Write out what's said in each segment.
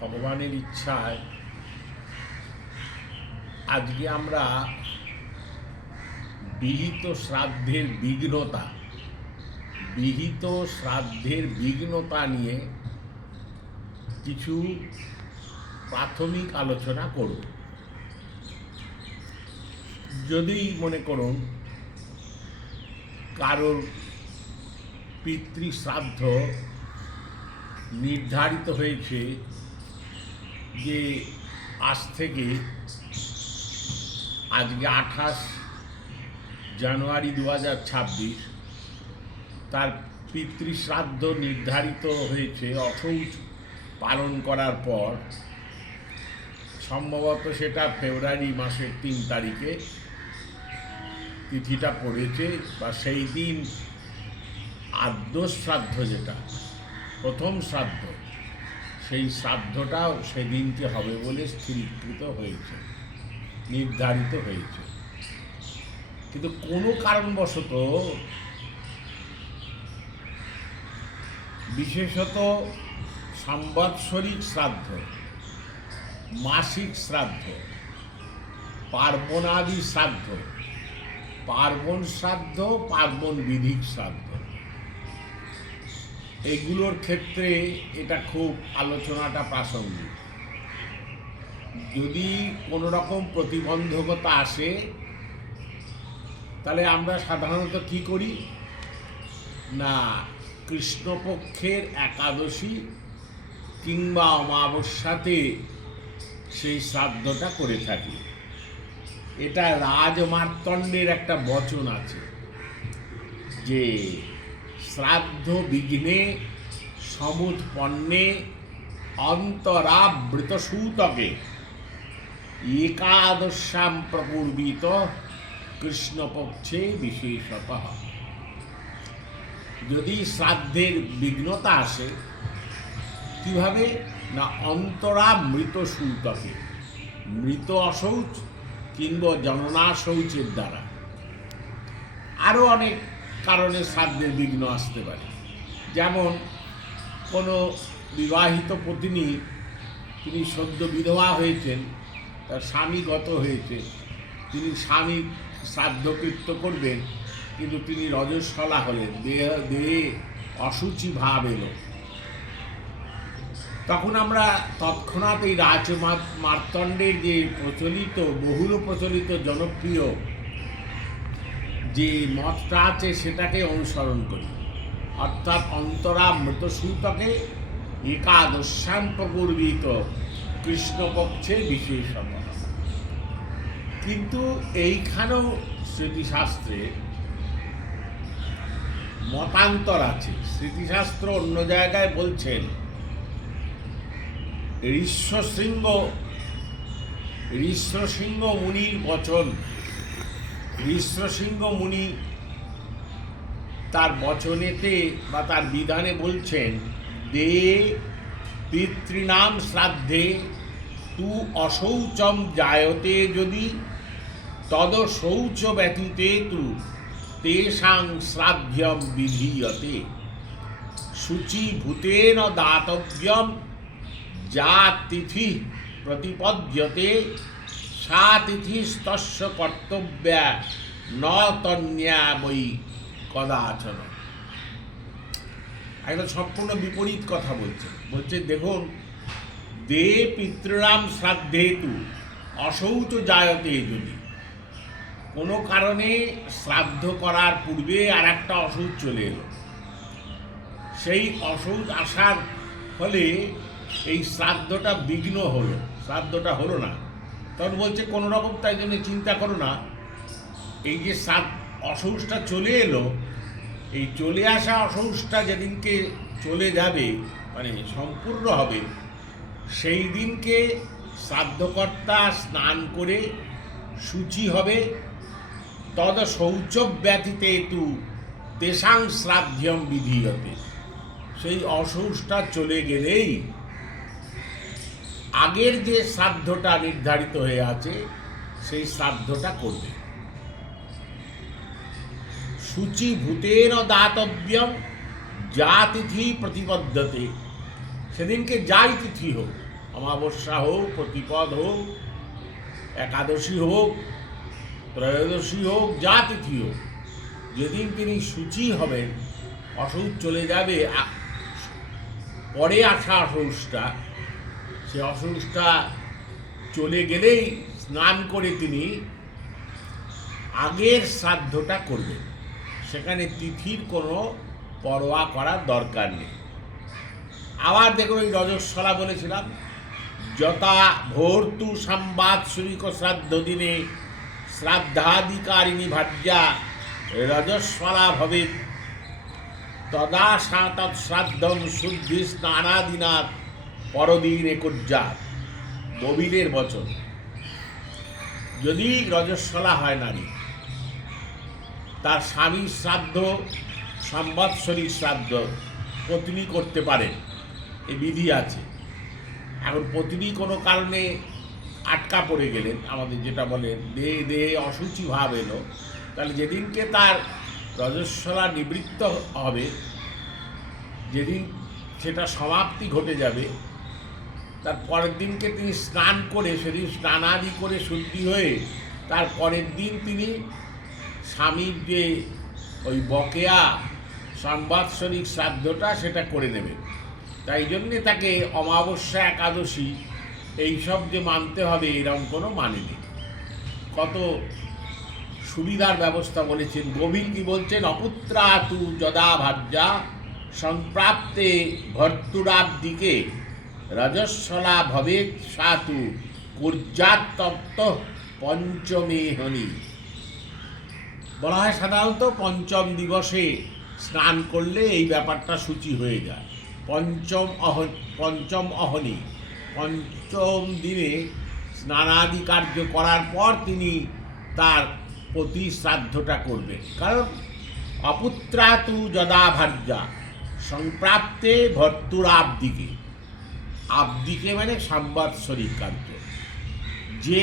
ভগবানের ইচ্ছায় আজকে আমরা বিহিত শ্রাদ্ধের বিঘ্নতা নিয়ে কিছু প্রাথমিক আলোচনা করব। যদি মনে করুন কারোর পিতৃশ্রাদ্ধ নির্ধারিত হয়েছে যে আজ থেকে আজকে 28 জানুয়ারি 2026 তার পিতৃশ্রাদ্ধ নির্ধারিত হয়েছে অশৌচ পালন করার পর, সম্ভবত সেটা ফেব্রুয়ারি মাসের 3 তারিখে তিথিটা পড়েছে, বা সেই দিন আদ্য শ্রাদ্ধ, যেটা প্রথম শ্রাদ্ধ, সেই শ্রাদ্ধটাও সেদিনকে হবে বলে স্থিরীকৃত হয়েছে, নির্ধারিত হয়েছে। কিন্তু কোনো কারণবশত, বিশেষত সাম্বৎসরিক শ্রাদ্ধ, মাসিক শ্রাদ্ধ, পার্বণাদি শ্রাদ্ধ, পার্বণ শ্রাদ্ধ, পার্বণ বিধিক শ্রাদ্ধ, এগুলোর ক্ষেত্রে এটা খুব আলোচনাটা প্রাসঙ্গিক। যদি কোনো রকম প্রতিবন্ধকতা আসে, তাহলে আমরা সাধারণত কি করি না, কৃষ্ণপক্ষের একাদশী কিংবা অমাবস্যাতে সেই শ্রাদ্ধটা করে থাকি। এটা রাজমার্তণ্ডের একটা বচন আছে যে শ্রাদ্ধ বিঘ্নে সমুৎপন্নে অন্তরাবৃতসূতকে একাদশ্যাম প্রপূর্বিত কৃষ্ণপক্ষে বিশেষতঃ। যদি শ্রাদ্ধের বিঘ্নতা আসে, কিভাবে না, অন্তরা মৃত সূতকে, মৃত অশৌচ কিংবা জননা শৌচের দ্বারা। আরও অনেক কারণে শ্রাদ্ধের বিঘ্ন আসতে পারে। যেমন কোনো বিবাহিত পত্নী, তিনি সদ্য বিধবা হয়েছেন, তার স্বামী গত হয়েছে, তিনি স্বামীর শ্রাদ্ধকৃত্য করবেন, কিন্তু তিনি রজস্বলা হলেন, দেহে অসুচি ভাব এলো। তখন আমরা তৎক্ষণাৎ এই রাজমার্তণ্ডের যে প্রচলিত, বহুল প্রচলিত, জনপ্রিয় যে মতটা আছে সেটাকে অনুসরণ করি, অর্থাৎ অন্তরা মৃতসূতকে একাদশ্যাম প্রপূর্বিত কৃষ্ণপক্ষে বিশেষতঃ। কিন্তু এইখানেও স্মৃতিশাস্ত্রে মতান্তর আছে। স্মৃতিশাস্ত্র অন্য জায়গায় বলছেন, ঋষ্যশৃঙ্গ মুনির বচন, ঋষ্যশৃঙ্গ মুনি তার বচনেতে বা তার বিধানে বলছেন, দে পিতৃনাম শ্রাদ্ধে তু অশৌচম জায়তে যদি তদ শৌচ ব্যতীতে তু তেষাং শ্রাদ্ধ্যম বিধীয়তে শুচিভূতেন দাতব্যম যা তিথি প্রতিপদ্যতে সা তিথিস্তস্য কর্তব্যা ন তন্যা বৈ কদাচন। একটা সম্পূর্ণ বিপরীত কথা বলছে দেখুন, দে পিতৃনাম শ্রাদ্ধে তু অশৌচ জায়তে যদি, কোনো কারণে শ্রাদ্ধ করার পূর্বে আর একটা অশৌচ চলে এলো, সেই অশৌচ আসার ফলে এই শ্রাদ্ধটা বিঘ্ন হলো, শ্রাদ্ধটা হলো না। তখন বলছে কোনো রকম তাই জন্য চিন্তা করো না, এই যে অশৌচটা চলে এলো, এই চলে আসা অশৌচটা যেদিনকে চলে যাবে, মানে সম্পূর্ণ হবে, সেই দিনকে শ্রাদ্ধকর্তা স্নান করে শুচি হবে, তদ শৌচ ব্যতীতে তু তেষাং শ্রাদ্ধ্যম বিধীয়তে। সেই অশৌচটা চলে গেলেই আগের যে শ্রাদ্ধটা নির্ধারিত হয়ে আছে সেই শ্রাদ্ধটা করবে। শুচিভূতেন দাতব্যম যা তিথি প্রতিপদ্যতে, সেদিনকে যাই তিথি হোক, অমাবস্যা হোক, প্রতিপদ হোক, একাদশী হোক, ত্রয়োদশী হোক, যা তিথি হোক, যেদিন তিনি শুচি হবেন, অসৌচ চলে যাবে, পরে আসা অসৌচটা, সে অসৌচটা চলে গেলেই স্নান করে তিনি আগের শ্রাদ্ধটা করবেন। সেখানে তিথির কোনো পরোয়া করার দরকার নেই। আবার দেখুন, ওই রজস্বলা বলেছিলাম, যথা ভর্তু সংবাৎসরিক শ্রাদ্ধ দিনে শ্রাদ্ধাধিকারিণী ভার্যা রজস্বলা ভবেৎ তদা সা তৎশ্রাদ্ধম শুদ্ধি স্নানাদিনাৎ পরদিনে কুর্যাৎ। কবিরের বচন। যদি রজস্বলা হয় নারী, তার স্বামীর শ্রাদ্ধ, সংবৎসরিক শ্রাদ্ধ পত্নী করতে পারেন, এই বিধি আছে। এখন পত্নী কোনো কারণে আটকা পড়ে গেলেন, আমাদের যেটা বলেন দেহে অসুচি ভাব এলো, তাহলে যেদিনকে তার রজস্বলা নিবৃত্ত হবে, যেদিন সেটা সমাপ্তি ঘটে যাবে, তার পরের দিনকে তিনি স্নান করে, সেদিন স্নানাদি করে শুদ্ধি হয়ে তার পরের দিন তিনি স্বামীর যে ওই বকেয়া সংবৎসরিক শ্রাদ্ধটা সেটা করে নেবেন। তাই জন্যে তাকে অমাবস্যা, একাদশী এইসব যে মানতে হবে এরকম কোনো মানে নেই। কত সুবিধার ব্যবস্থা বলেছেন। গভীর কি বলছেন, অপুত্রা তু যদা ভার্যা সম্প্রাপ্তে ভর্তুরাব্দিকে রজস্বলা ভবেৎ সা তু কুর্যাৎ তপ্ত পঞ্চমেহনি। বলা হয় সাধারণত পঞ্চম দিবসে স্নান করলে এই ব্যাপারটা সূচি হয়ে যায়। পঞ্চম অহনি, পঞ্চম দিনে স্নানাদি কার্য করার পর তিনি তার প্রতি শ্রাদ্ধটা করবেন। কারণ অপুত্রা তু যদা ভার্যা সম্প্রাপ্তে ভর্তুরাব্দিকে, আব্দিকে মানে সংবৎসরিক কার্য, যে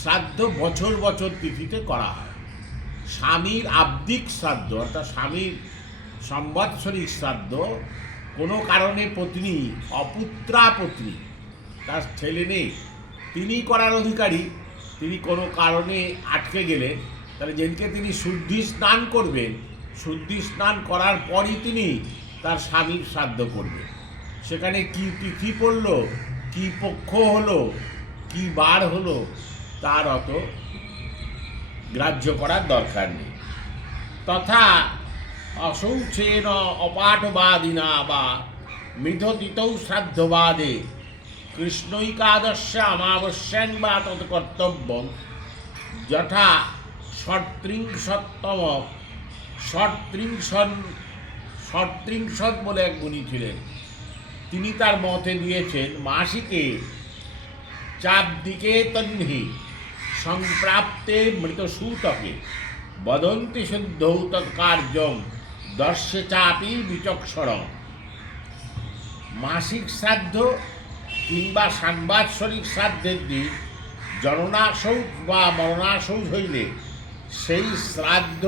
শ্রাদ্ধ বছর বছর তিথিতে করা হয়। স্বামীর আব্দিক শ্রাদ্ধ অর্থাৎ স্বামীর সংবৎসরিক শ্রাদ্ধ কোনো কারণে পত্নী, অপুত্রা পত্নী, তার ছেলে নেই, তিনি করার অধিকারী, তিনি কোনো কারণে আটকে গেলেন, তাহলে যেদিনকে তিনি শুদ্ধি স্নান করবেন, শুদ্ধি স্নান করার পরই তিনি তার স্বামীর শ্রাদ্ধ করবেন। সেখানে কি তিথি পড়ল, কি পক্ষ হলো, কি বার হলো, তার অত গ্রাহ্য করার দরকার নেই। তথা অশৌচেন অপাঠবাদিনা বা মিথতিতৌ শ্রাদ্ধবাদে কৃষ্ণৈকাদশ্য অমাবস্যাং বা তৎ কর্তব্যং যথা ষট্ত্রিংশত্তম ষট্ত্রিংশৎ বলে এক গুণী ছিলেন, তিনি তার মতে দিয়েছেন, মাসিকে চাপদিকে তন্হি সম্প্রাপ্তে মৃতসূতকে বদন্তি শুদ্ধৌ তৎকার্যং দর্শে চাপি বিচক্ষণ। মাসিক শ্রাদ্ধ কিংবা সাংবাৎসরিক শ্রাদ্ধের দিন জননাশৌচ বা মরণাশৌচ হইলে সেই শ্রাদ্ধ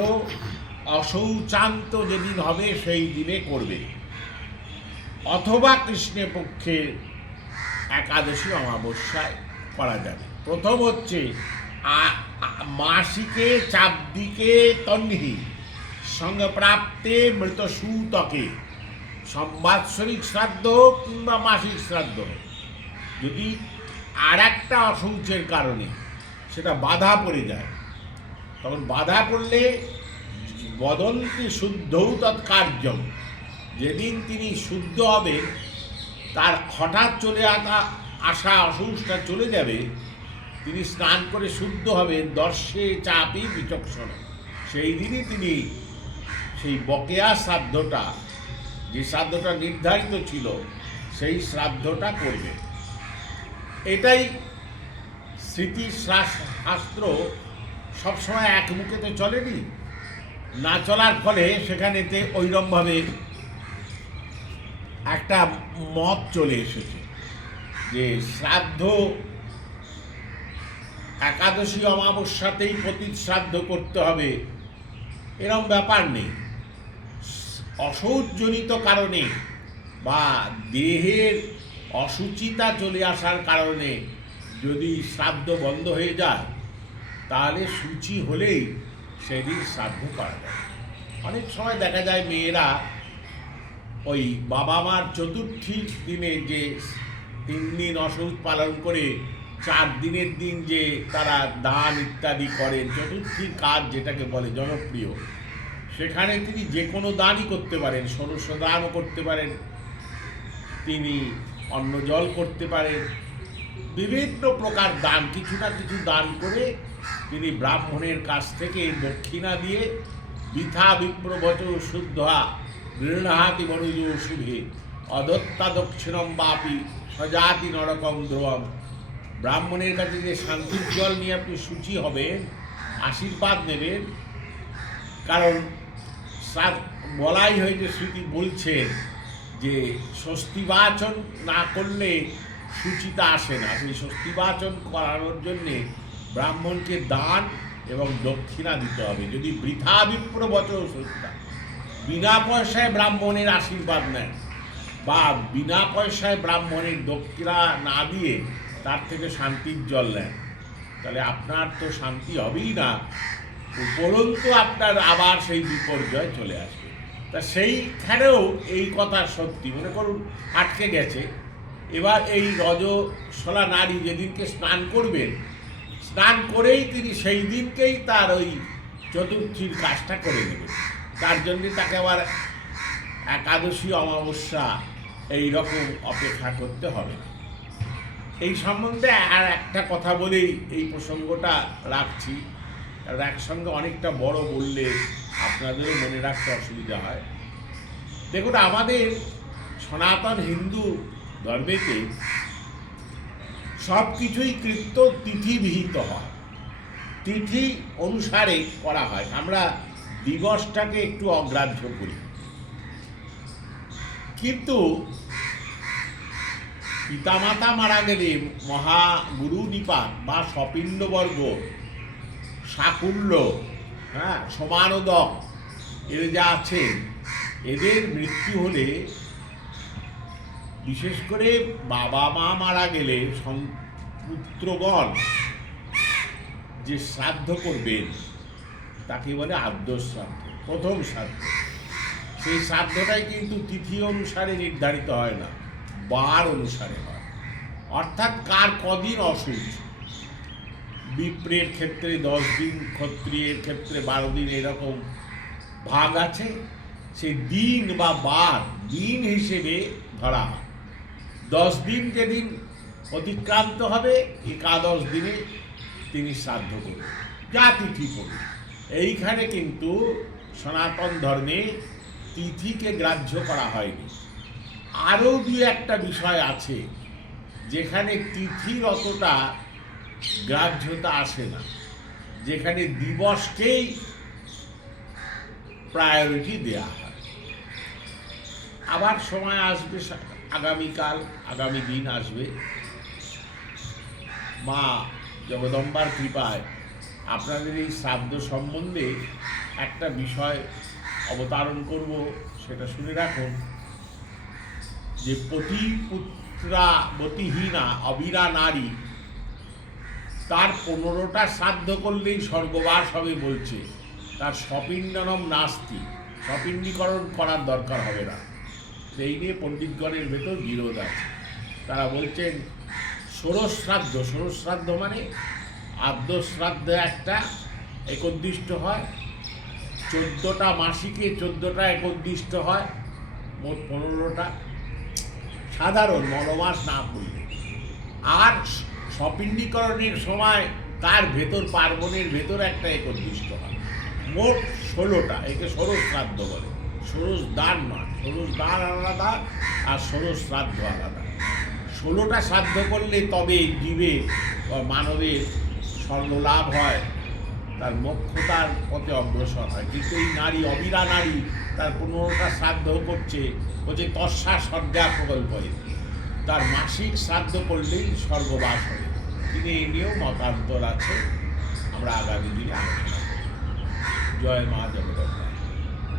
অশৌচান্ত যেদিন হবে সেই দিনে করবে, অথবা কৃষ্ণের পক্ষের একাদশী অমাবস্যায় করা যাবে। প্রথম হচ্ছে মাসিকে চাপদিকে তন্হি সংপ্রাপ্তে মৃতসূতকে, সংবৎসরিক শ্রাদ্ধ হোক কিংবা মাসিক শ্রাদ্ধ হোক, যদি আর একটা অশৌচের কারণে সেটা বাধা পড়ে যায়, তখন বাধা পড়লে বদন্তি শুদ্ধৌ তৎকার্যম, যেদিন তিনি শুদ্ধ হবেন, তার হঠাৎ চলে আসা অসৌচটা চলে যাবে, তিনি স্নান করে শুদ্ধ হবেন, দর্শে চাপি বিচক্ষণ, সেই দিনই তিনি সেই বকেয়া শ্রাদ্ধটা, যে শ্রাদ্ধটা নির্ধারিত ছিল, সেই শ্রাদ্ধটা করবে। এটাই স্মৃতিশাস্ত্র সবসময় এক মুখে তো চলেনি, না চলার ফলে সেখানেতে ওইরকমভাবে একটা মত চলে এসেছে যে শ্রাদ্ধ একাদশী অমাবস্যাতেই প্রতি শ্রাদ্ধ করতে হবে, এরকম ব্যাপার নেই। অশৌচজনিত কারণে বা দেহের অসুচিতা চলে আসার কারণে যদি শ্রাদ্ধ বন্ধ হয়ে যায়, তাহলে সূচি হলেই সেদিন শ্রাদ্ধ করা যায়। অনেক সময় দেখা যায় মেয়েরা ওই বাবা মার চতুর্থীর দিনে যে 3 দিন অসৌচ পালন করে 4 দিনের দিন যে তারা দান ইত্যাদি করেন, চতুর্থীর কাজ যেটাকে বলে জনপ্রিয়, সেখানে তিনি যে কোনো দানই করতে পারেন, ষোড়শ দানও করতে পারেন, তিনি অন্ন জল করতে পারেন, বিভিন্ন প্রকার দান, কিছু না কিছু দান করে তিনি ব্রাহ্মণের কাছ থেকে দক্ষিণা দিয়ে বৃথা বিপ্রবচ শুদ্ধা গৃহাতি মনুজ শুভে অদত্তা দক্ষিণম বাপি সজাতি নরকম ধ্রুবম। ব্রাহ্মণের কাছে যে শান্তির জল নিয়ে আপনি শুচি হবেন, আশীর্বাদ নেবেন, কারণ বলাই হয়েছে, স্মৃতি বলছেন যে স্বস্তিবাচন না করলে সূচিতা আসে না। সেই স্বস্তিবাচন করানোর জন্যে ব্রাহ্মণকে দান এবং দক্ষিণা দিতে হবে। যদি বৃথা বিপ্রবচ সত্যা, বিনা পয়সায় ব্রাহ্মণের আশীর্বাদ নেন বা বিনা পয়সায় ব্রাহ্মণের দক্ষিণা না দিয়ে তার থেকে শান্তির জল নেন, তাহলে আপনার তো শান্তি হবেই না, উপরন্তু আপনার আবার সেই বিপর্যয় চলে আসবে। তা সেইখানেও এই কথা সত্যি, মনে করুন আটকে গেছে, এবার এই রজস্বলা নারী যেদিনকে স্নান করবেন, স্নান করেই তিনি সেই দিনকেই তার ওই চতুর্থীর কাজটা করে নেবেন। তার জন্যে তাকে আবার একাদশী অমাবস্যা এই রকম অপেক্ষা করতে হবে না। এই সম্বন্ধে আর একটা কথা বলেই এই প্রসঙ্গটা রাখছি, কারণ একসঙ্গে অনেকটা বড় বললে আপনাদেরও মনে রাখতে অসুবিধা হয়। দেখুন, আমাদের সনাতন হিন্দু ধর্মেতে সব কিছুই কৃত্য তিথিবিহিত হয়, তিথি অনুসারে করা হয়। আমরা দিবসটাকে একটু অগ্রাহ্য করি, কিন্তু পিতামাতা মারা গেলে মহাগুরু নিপাত বা সপিণ্ডবর্গ, শাকুল্য, সমানোদক, এর যা আছেন, এদের মৃত্যু হলে, বিশেষ করে বাবা মা মারা গেলে পুত্রগণ যে শ্রাদ্ধ করবেন তাকে বলে আদ্য শ্রাদ্ধ, প্রথম শ্রাদ্ধ। সেই শ্রাদ্ধটাই কিন্তু তিথি অনুসারে নির্ধারিত হয় না, বার অনুসারে হয়। অর্থাৎ কার কদিন অসুচ, বিপ্রের ক্ষেত্রে 10 দিন, ক্ষত্রিয়ের ক্ষেত্রে 12 দিন, এরকম ভাগ আছে। সেই দিন বা বার দিন হিসেবে ধরা হয়। 10 দিন যেদিন অতিক্রান্ত হবে, একাদশ দিনে তিনি শ্রাদ্ধ করবেন, যা তিথি করবেন। এইখানে কিন্তু সনাতন ধর্মে তিথিকে গ্রাহ্য করা হয়নি। আরও 2-1টা বিষয় আছে যেখানে তিথির অতটা গ্রাহ্যতা আসে না, যেখানে দিবসকেই প্রায়োরিটি দেয়া হয়। আবার সময় আসবে, আগামীকাল, আগামী দিন আসবে, মা জগদম্বার কৃপায় আপনাদের এই শ্রাদ্ধ সম্বন্ধে একটা বিষয় অবতারণ করব, সেটা শুনে রাখুন। যে পতিপুত্রাবতীহীনা অবিরা নারী, তার 15টা শ্রাদ্ধ করলেই স্বর্গবাস হবে বলছে। তার সপিণ্ডনম নাস্তি, সপিণ্ডীকরণ করার দরকার হবে না। এই নিয়ে পণ্ডিতগণের ভেতর বিরোধ আছে। তারা বলছেন ষোড়শ শ্রাদ্ধ, ষোড়শ শ্রাদ্ধ মানে আদ্য শ্রাদ্ধ একটা একদিষ্ট হয়, 14টা মাসিকে 14টা একদিষ্ট হয়, মোট 15টা সাধারণ মলমাস না পড়লে। আর সপিণ্ডীকরণের সময় তার ভেতর, পার্বণের ভেতর একটা একদিষ্ট হয়, মোট 16টা। একে ষোড়শ শ্রাদ্ধ বলে, ষোড়শ দান নয়। ষোড়শ দান আলাদা আর ষোড়শ শ্রাদ্ধ আলাদা। 16টা শ্রাদ্ধ করলে তবে জীবের বা মানবের স্বর্গলাভ হয়, তার মোক্ষতার পথে অগ্রসর হয়। কিন্তু এই নারী, অবিরা নারী, তার 15টা শ্রাদ্ধ করছে, বলছে তস্যা স্বর্গা প্রকল্প, তার মাসিক শ্রাদ্ধ করলেই স্বর্গবাস হবে। কিন্তু এই নিয়েও মতান্তর আছে, আমরা আগামী দিনে আলোচনা করব। জয় মা জগদম্বা।